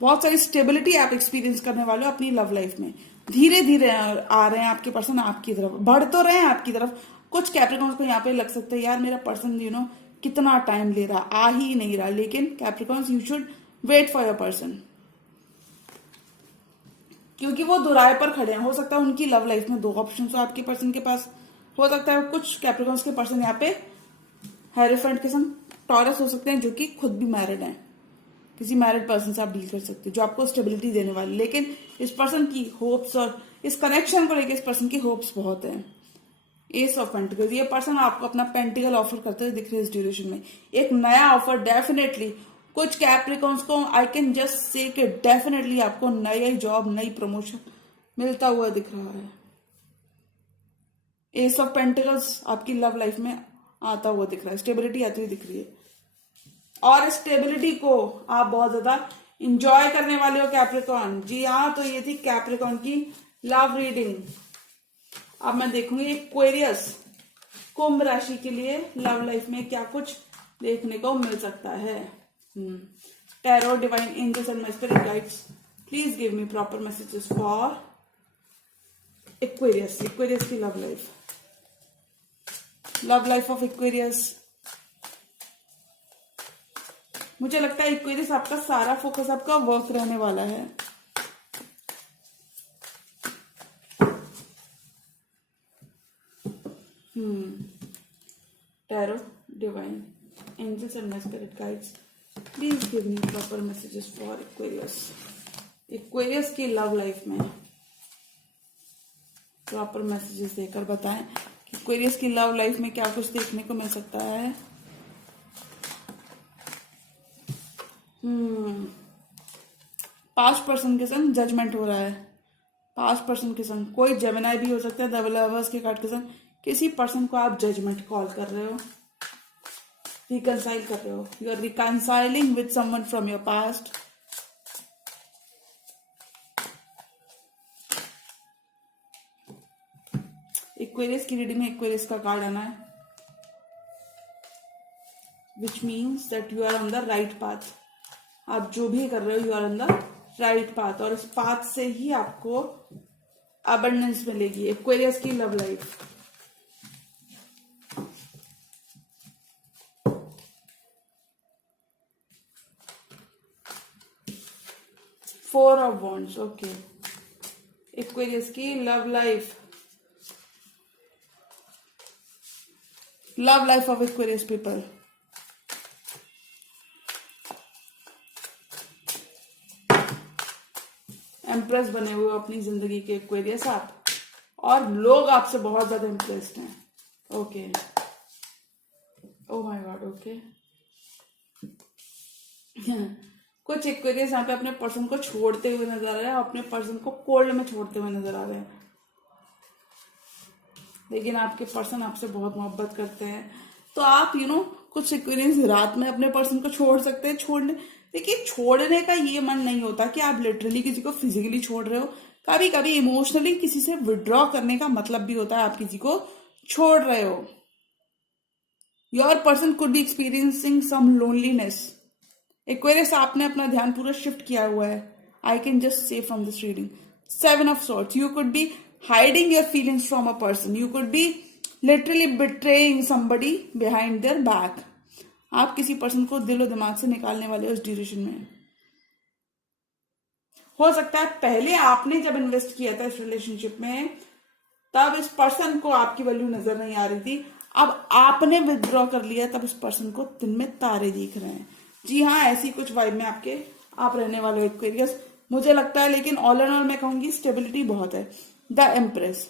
बहुत सारी स्टेबिलिटी आप एक्सपीरियंस करने वाले हो अपनी लव लाइफ में। धीरे धीरे आ रहे हैं आपके पर्सन आपकी तरफ, बढ़ तो रहे हैं आपकी तरफ। कुछ कैप्रिकॉन्स को यहाँ पे लग सकता है यार मेरा पर्सन कितना टाइम ले रहा, आ ही नहीं रहा। लेकिन Capricorns, you should wait for your person, क्योंकि वो दोराहे पर खड़े हैं। हो सकता है उनकी लव लाइफ में 2 ऑप्शन हो आपके पर्सन के पास। हो सकता है कुछ कैप्रिकॉन्स के पर्सन यहाँ पे हेरोफेंट के संग टॉरस हो सकते हैं, जो कि खुद भी मैरिड हैं। किसी मैरिड पर्सन से आप डील कर सकते हो जो आपको स्टेबिलिटी देने वाले। लेकिन इस पर्सन की होप्स और इस कनेक्शन को लेकर इस पर्सन की होप्स बहुत है। एस ऑफ पेंटिकल्स, ये पर्सन आपको अपना पेंटिकल ऑफर करते हुए दिख रहे हैं इस ड्यूरेशन में। एक नया ऑफर डेफिनेटली कुछ कैप्रिकॉन्स को आई कैन जस्ट से कि डेफिनेटली आपको नई जॉब, नई प्रमोशन मिलता हुआ दिख रहा है। एस ऑफ पेंटिकल्स आपकी लव लाइफ में आता हुआ दिख रहा है, स्टेबिलिटी आती हुई दिख रही है। और स्टेबिलिटी को आप बहुत ज्यादा इंजॉय करने वाले हो कैप्रिकॉन। जी हाँ, तो ये थी कैप्रिकॉन की लव रीडिंग। अब मैं देखूंगी एक्वेरियस कुंभ राशि के लिए लव लाइफ में क्या कुछ देखने को मिल सकता है। Tarot, divine angels and my spirit guides, please give me proper messages for Aquarius की लव लाइफ ऑफ एक्वेरियस। मुझे लगता है एक्वेरियस आपका सारा फोकस आपका वर्क रहने वाला है। Tarot, divine angels and my spirit guides, please give me proper messages for Aquarius की लव लाइफ में। प्रॉपर मैसेजेस देकर बताएं कि एक्वेरियस की लव लाइफ में क्या कुछ देखने को मिल सकता है। पास्ट पर्सन के संग जजमेंट हो रहा है। पास्ट पर्सन के संग कोई जेमिनाई भी हो सकता है। द लवर्स के कार्ड के संग किसी पर्सन को आप जजमेंट कॉल कर रहे हो, रिकंसाइल कर रहे हो। You are reconciling with someone from your past. Aquarius की रीडिंग में एक्वेरियस का कार्ड आना है, which means that you are on the right path. आप जो भी कर रहे हो you are on the right path, और इस पाथ से ही आपको अबंडेंस मिलेगी। एक्वेरियस की love life. Four of wands, okay. Aquarius की love life of Aquarius people. Impress बने हुए अपनी जिंदगी के एक्वेरियस आप, और लोग आपसे बहुत ज्यादा इम्प्रेस्ड हैं। Okay, oh my God, okay. कुछ एक्वेरियस यहाँ पे अपने पर्सन को छोड़ते हुए नजर आ रहे हैं, अपने पर्सन को कोल्ड में छोड़ते हुए नजर आ रहे हैं। लेकिन आपके पर्सन आपसे बहुत मोहब्बत करते हैं, तो आप कुछ एक्सपीरियंस रात में अपने पर्सन को छोड़ सकते हैं। देखिए, छोड़ने का ये मन नहीं होता कि आप लिटरली किसी को फिजिकली छोड़ रहे हो। कभी कभी इमोशनली किसी से विड्रॉ करने का मतलब भी होता है आप किसी को छोड़ रहे हो। Your person could be experiencing some loneliness. Aquarius, आपने अपना ध्यान पूरा शिफ्ट किया हुआ है। I can just say from this reading, 7 of swords, you could be hiding your feelings from a person, you could be literally betraying somebody behind their back। आप किसी पर्सन को दिलो दिमाग से निकालने वाले हो इस ड्यूरेशन में। हो सकता है पहले आपने जब इन्वेस्ट किया था इस रिलेशनशिप में, तब इस पर्सन को आपकी वैल्यू नजर नहीं आ रही थी। अब आपने विथड्रॉ कर लिया, तब इस पर्सन को दिन में तारे दिख रहे हैं। जी हाँ, ऐसी कुछ वाइब में आप रहने वाले हो एक्वेरियस, मुझे लगता है। लेकिन ऑल एंड ऑल मैं कहूंगी स्टेबिलिटी बहुत है। The empress,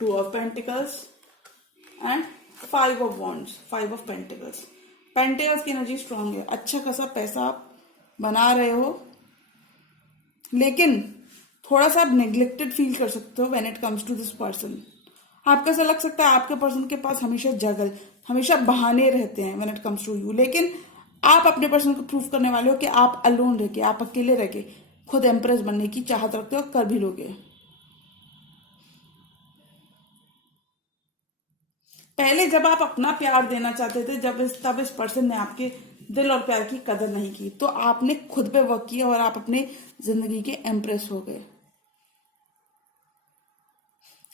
2 of Pentacles and 5 of Wands, 5 of Pentacles। Pentacles की एनर्जी स्ट्रांग है, अच्छा खासा पैसा आप बना रहे हो, लेकिन थोड़ा सा आप नेग्लेक्टेड फील कर सकते हो when it comes to this person. आपको ऐसा लग सकता है आपके पर्सन के पास हमेशा बहाने रहते हैं when it comes to you. लेकिन आप अपने पर्सन को प्रूव करने वाले हो कि आप अलोन रह के, आप अकेले रह के खुद एम्प्रेस बनने की चाहत रखते हो, कर भी लोगे। पहले जब आप अपना प्यार देना चाहते थे, तब इस पर्सन ने आपके दिल और प्यार की कदर नहीं की, तो आपने खुद पे वर्क किया और आप अपने जिंदगी के एम्प्रेस हो गए।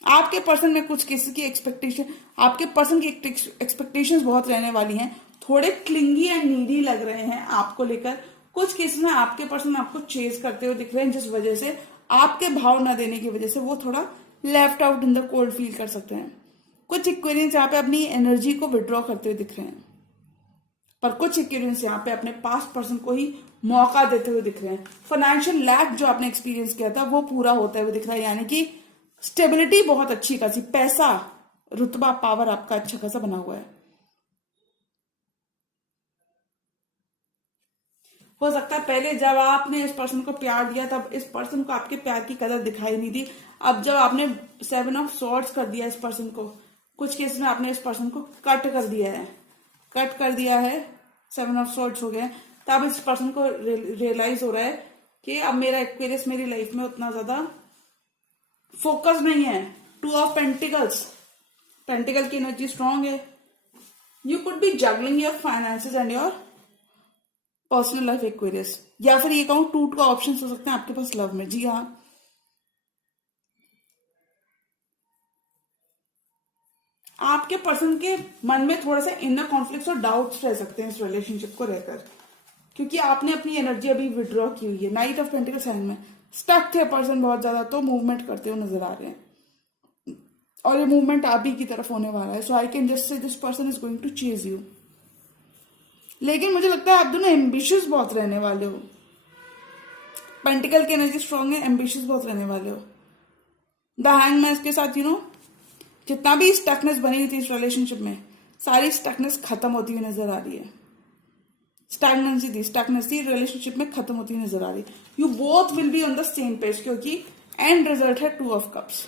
आपके पर्सन में कुछ किसी की एक्सपेक्टेशन, आपके पर्सन की एक्सपेक्टेशंस बहुत रहने वाली हैं। थोड़े क्लिंगी एंड नीडी लग रहे हैं आपको लेकर। कुछ केस में आपके पर्सन आपको चेज करते हुए दिख रहे हैं, जिस वजह से आपके भाव न देने की वजह से वो थोड़ा left out in the cold feel कर सकते हैं। कुछ एक्वेरियंस यहाँ पे अपनी एनर्जी को विड्रॉ करते हुए दिख रहे हैं, पर कुछ एक्वेरियंस यहाँ पे अपने पास्ट पर्सन को ही मौका देते हुए दिख रहे हैं। फाइनेंशियल लैक जो आपने एक्सपीरियंस किया था वो पूरा होता हुए दिख रहा है, यानी कि स्टेबिलिटी बहुत अच्छी खासी, पैसा, रुतबा, पावर आपका अच्छा खासा बना हुआ है। हो सकता है पहले जब आपने इस पर्सन को प्यार दिया, तब इस पर्सन को आपके प्यार की कदर दिखाई नहीं दी। अब जब आपने 7 of Swords कर दिया इस पर्सन को, कुछ केस में आपने इस पर्सन को कट कर दिया है, 7 of Swords हो गया, तब इस पर्सन को रियलाइज हो रहा है कि अब मेरा एक्वेरियस मेरी लाइफ में उतना ज्यादा फोकस नहीं है। 2 of Pentacles, पेंटिकल की एनर्जी स्ट्रांग है। You could B juggling your finances and your personal life Aquarius, या फिर ये कहूं 2 का ऑप्शन हो सकते हैं आपके पास लव में। जी हाँ, आपके पर्सन के मन में थोड़ा सा इनर कॉन्फ्लिक्ट और डाउट्स रह सकते हैं इस रिलेशनशिप को रहकर, क्योंकि आपने अपनी एनर्जी अभी विड्रॉ की हुई है। नाइट ऑफ पेंटिकल्स हैंड में स्टक थे पर्सन बहुत ज्यादा, तो मूवमेंट करते हुए नजर आ रहे हैं, और ये मूवमेंट आप ही की तरफ होने वाला है। So I can just say this person is going to chase you. लेकिन मुझे लगता है आप दोनों एम्बिशियस बहुत रहने वाले हो। पेंटिकल की एनर्जी स्ट्रांग है, एम्बिशियस बहुत रहने वाले हो। द हैंगमैन के साथ जितना भी स्टकनेस बनी हुई थी इस रिलेशनशिप में, सारी स्टकनेस खत्म होती हुई नजर आ रही है। स्टैग्नेंसी रिलेशनशिप में खत्म होती हुई नजर आ रही है। You both will be on the same page, क्योंकि एंड रिजल्ट है 2 of Cups।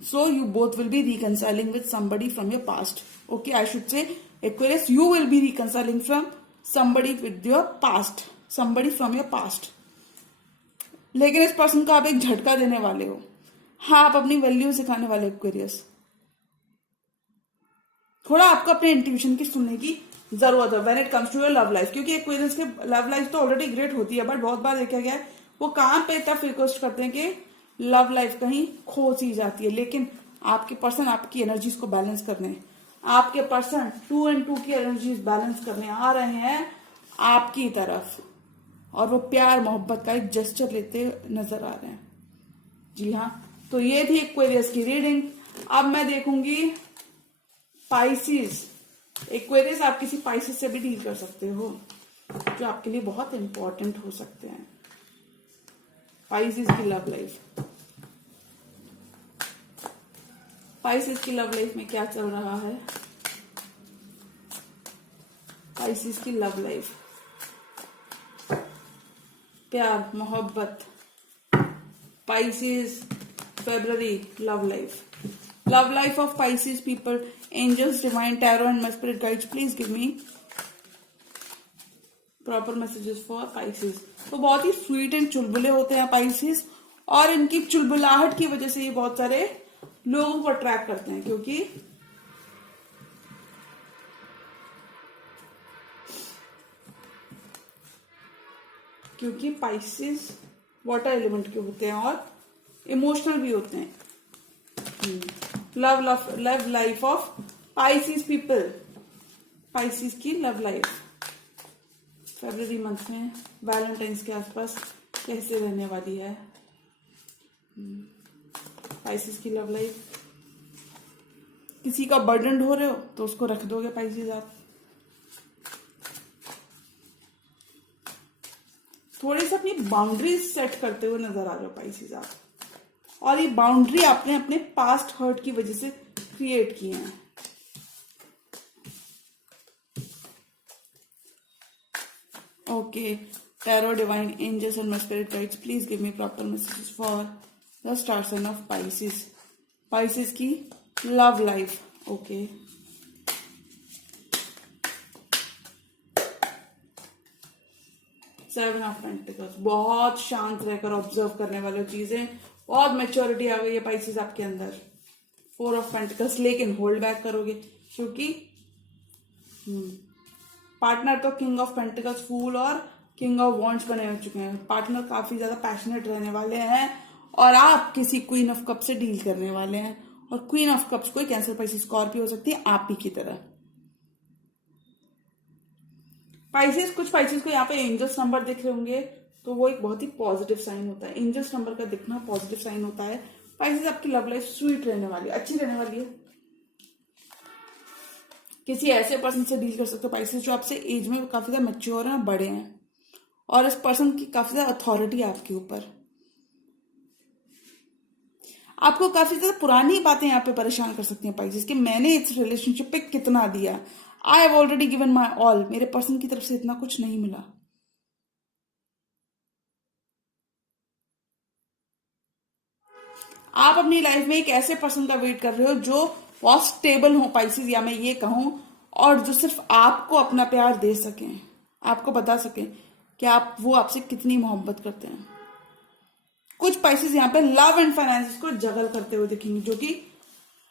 So you both will be reconciling with somebody from your past. Okay, I should say, Aquarius, you will be reconciling from somebody with your past, somebody from your past. लेकिन इस पर्सन को आप एक झटका देने वाले हो। हाँ, आप अपनी वैल्यू सिखाने वाले एक्वेरियस। थोड़ा आपको अपने इंट्यूशन की सुनने की जरूरत है when it comes to your love life, क्योंकि एक्वेरियस के लव लाइफ तो ऑलरेडी ग्रेट होती है, बट बहुत बार देखा गया है वो कहां पे इतना रिक्वेस्ट करते हैं कि लव लाइफ कहीं खो सी जाती है। लेकिन आपके पर्सन आपकी एनर्जीज को बैलेंस करने, आपके पर्सन 2 and 2 की एनर्जीज बैलेंस करने आ रहे हैं आपकी तरफ, और वो प्यार मोहब्बत का एक जेस्चर लेते नजर आ रहे हैं। जी हाँ, तो ये थी एक्वेरियस की रीडिंग। अब मैं देखूंगी पाइसिस। एक्वेरियस, आप किसी पाइसिस से भी डील कर सकते हो जो आपके लिए बहुत इंपॉर्टेंट हो सकते हैं। पाइसिस की लव लाइफ, पाइसिस की लव लाइफ में क्या चल रहा है? पाइसिस की लव लाइफ, प्यार मोहब्बत, पाइसिस फरवरी love life. Love life of Pisces people, angels, divine, tarot and my spirit guides, please give me proper messages for Pisces. तो बहुत ही स्वीट एंड चुलबुले होते हैं पाइसेस, और इनकी चुलबुलाहट की वजह से ये बहुत सारे लोगों को अट्रैक्ट करते हैं, क्योंकि पाइसेस वाटर एलिमेंट के होते हैं और इमोशनल भी होते हैं। Love life of Pisces people, Pisces की लव लाइफ फरवरी मंथ में वैलेंटाइंस के आसपास कैसे रहने वाली है। पाइसेस की लव लाइफ, किसी का बर्डन हो रहे हो तो उसको रख दोगे पाइसेस आप। थोड़ी सी अपनी बाउंड्रीज सेट करते हुए नजर आ रहे हो पाइसेस आप, और ये बाउंड्री आपने अपने पास्ट हर्ट की वजह से क्रिएट किए हैं। Okay, tarot, divine, angels and my spirit guides, please give me proper messages for the star sign of Pisces, Pisces की love life. Okay, seven of pentacles, बहुत शांत रहकर ऑब्जर्व करने वाली चीजें, बहुत मैच्योरिटी आ गई है पाइसेस आपके अंदर। फोर ऑफ पेंटिकल्स, लेकिन होल्ड बैक करोगे क्योंकि पार्टनर तो किंग ऑफ पेंटिकल्स, फूल और किंग ऑफ वॉन्ड्स बने हो चुके हैं। पार्टनर काफी ज्यादा पैशनेट रहने वाले हैं, और आप किसी क्वीन ऑफ कप से डील करने वाले हैं, और क्वीन ऑफ कप्स कोई कैंसर, पाइसेस, स्कॉर्पियो हो सकती है आप ही की तरह। पाइसेस, कुछ पाइसेस को यहाँ पे एंजल्स नंबर दिख रहे होंगे, तो वो एक बहुत ही पॉजिटिव साइन होता है। एंजल्स नंबर का दिखना पॉजिटिव साइन होता है। पाइसेस, आपकी लव लाइफ स्वीट रहने वाली है, अच्छी रहने वाली है। किसी ऐसे पर्सन से डील कर सकते हो पाइसेस जो आपसे एज में काफी ज्यादा मैच्योर हैं, बड़े हैं, और इस पर्सन की काफी ज्यादा अथॉरिटी है आपके ऊपर। आपको काफी ज्यादा पुरानी बातें यहाँ पे परेशान कर सकती हैं पाइसेस, कि मैंने इस रिलेशनशिप पे कितना दिया, I have already given my all, मेरे पर्सन की तरफ से इतना कुछ नहीं मिला। आप अपनी लाइफ में एक ऐसे पर्सन का वेट कर रहे हो जो बहुत स्टेबल हो पाइसेस, या मैं ये कहूं, और जो सिर्फ आपको अपना प्यार दे सकें, आपको बता सकें कि वो आपसे कितनी मोहब्बत करते हैं। कुछ पाइसेस यहाँ पे लव एंड फाइनेंस को जगल करते हुए दिखेंगे, जो कि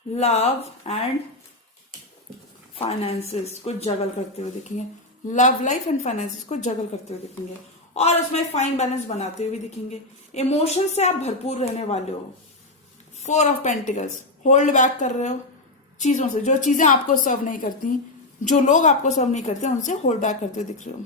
लव एंड फाइनेंसेस को जगल करते हुए दिखेंगे, लव लाइफ एंड फाइनेंसेस को जगल करते हुए दिखेंगे, और उसमें फाइन बैलेंस बनाते हुए दिखेंगे। इमोशन से आप भरपूर रहने वाले हो। Four of pentacles, hold back कर रहे हो चीजों से, जो चीजें आपको सर्व नहीं करती, जो लोग आपको सर्व नहीं करते, उनसे होल्ड बैक करते हुए दिख रहे हो।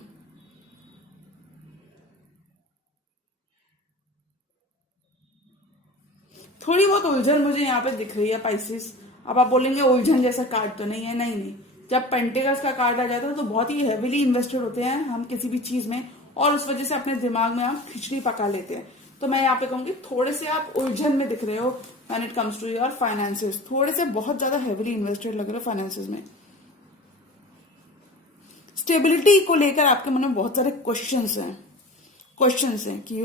थोड़ी बहुत उलझन मुझे यहाँ पे दिख रही है पाइसेस। अब आप बोलेंगे उलझन जैसा कार्ड तो नहीं है, नहीं। जब पेंटिकल्स का कार्ड आ जाता है तो बहुत ही हेविली इन्वेस्टेड होते हैं हम किसी भी चीज में, और उस वजह से अपने दिमाग में हम खिचड़ी पका लेते हैं। तो मैं यहाँ पे कहूंगी थोड़े से आप उलझन में दिख रहे हो when it comes to your finances, थोड़े से बहुत ज्यादा हेविली इन्वेस्टेड लग रहे हो फाइनेंसेस में। स्टेबिलिटी को लेकर आपके मन में बहुत सारे क्वेश्चंस हैं कि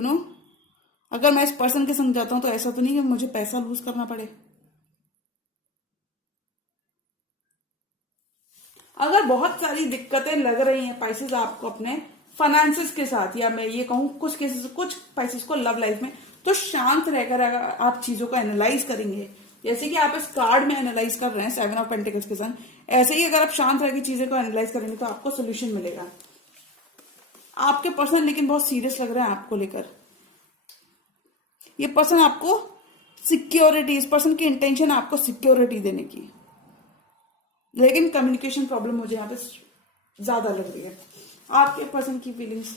अगर मैं इस पर्सन के संग जाता हूं तो ऐसा तो नहीं कि मुझे पैसा लूज करना पड़े। अगर बहुत सारी दिक्कतें लग रही हैं पाइसेस आपको अपने फाइनेंसेस के साथ, या मैं ये कहूं कुछ पाइसेस को लव लाइफ में, तो शांत रहकर अगर आप चीजों को एनालाइज करेंगे, जैसे कि आप इस कार्ड में एनालाइज कर रहे हैं सेवन ऑफ पेंटिकल्स के संग, ऐसे ही अगर आप शांत रहकर चीजें को एनालाइज करेंगे तो आपको सोल्यूशन मिलेगा। आपके पर्सन लेकिन बहुत सीरियस लग रहे हैं आपको लेकर। ये पर्सन आपको सिक्योरिटी, इस पर्सन की इंटेंशन आपको सिक्योरिटी देने की, लेकिन कम्युनिकेशन प्रॉब्लम मुझे यहाँ पे ज्यादा लग रही है। आपके पर्सन की फीलिंग्स,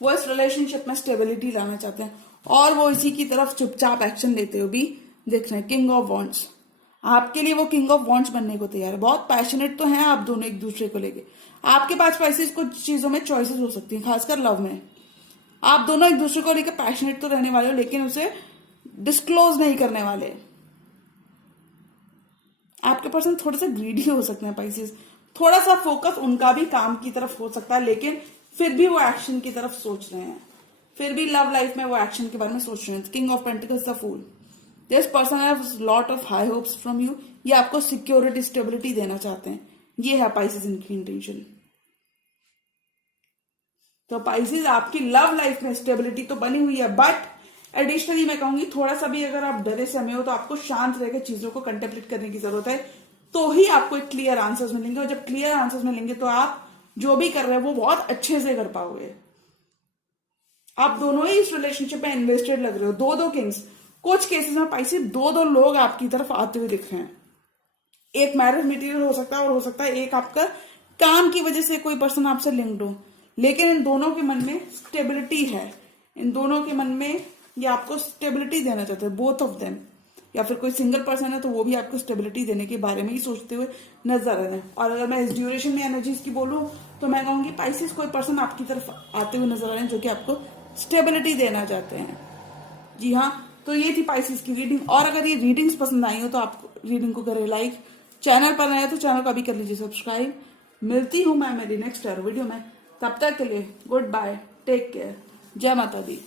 वो इस रिलेशनशिप में स्टेबिलिटी लाना चाहते हैं, और वो इसी की तरफ चुपचाप एक्शन लेते हुए भी दिख रहे हैं। किंग ऑफ वॉन्ड्स, आपके लिए वो किंग ऑफ वॉन्ड्स बनने को तैयार है। बहुत पैशनेट तो हैं आप दोनों एक दूसरे को लेके। आपके पास पाइसेस कुछ चीजों में चॉइसेस हो सकती हैं, खासकर लव में। आप दोनों एक दूसरे को लेकर पैशनेट तो रहने वाले हो, लेकिन उसे डिस्क्लोज नहीं करने वाले। आपके पर्सन थोड़े से ग्रीडी हो सकते हैं पाइसेस, थोड़ा सा फोकस उनका भी काम की तरफ हो सकता है, लेकिन फिर भी वो एक्शन की तरफ सोच रहे हैं, फिर भी लव लाइफ में वो एक्शन के बारे में सोच रहे हैं। King of pentacles the fool, this person have lot of high hopes from you, ये आपको सिक्योरिटी स्टेबिलिटी देना चाहते हैं, ये है पाइसेस इनकी इंटेंशन। तो पाइसेस आपकी लव लाइफ में स्टेबिलिटी तो बनी हुई है, बट एडिशनली मैं कहूंगी थोड़ा सा भी अगर आप डरे समय हो तो आपको शांत रहकर चीजों को कंटेम्पलेट करने की जरूरत है, तो ही आपको एक क्लियर आंसर्स मिलेंगे। और जब क्लियर आंसर्स मिलेंगे तो आप जो भी कर रहे हैं वो बहुत अच्छे से कर पाओगे। आप दोनों ही इस रिलेशनशिप में इन्वेस्टेड लग रहे हो, दो दो किंग्स। कुछ केसेस में पाइसी दो दो लोग आपकी तरफ आते हुए दिख रहे हैं। एक मैरिज मटेरियल हो सकता है और हो सकता है एक आपका काम की वजह से कोई पर्सन आपसे लिंक्ड हो, लेकिन इन दोनों के मन में स्टेबिलिटी है। इन दोनों के मन में ये आपको स्टेबिलिटी देना चाहते हैं, बोथ ऑफ देम। या फिर कोई सिंगल पर्सन है तो वो भी आपको स्टेबिलिटी देने के बारे में ही सोचते हुए नजर आ रहे हैं। और अगर मैं इस ड्यूरेशन में एनर्जीज की बोलूं तो मैं कहूंगी पाइसिस कोई पर्सन आपकी तरफ आते हुए नजर आ रहे हैं जो कि आपको स्टेबिलिटी देना चाहते हैं। जी हाँ, तो ये थी पाइसिस की रीडिंग। और अगर ये रीडिंग्स पसंद आई हो तो आप रीडिंग को करें लाइक, चैनल पर नए तो चैनल को अभी कर लीजिए सब्सक्राइब। मिलती हूं मैं मेरी नेक्स्ट वीडियो में, तब तक के लिए गुड बाय, टेक केयर, जय माता दी।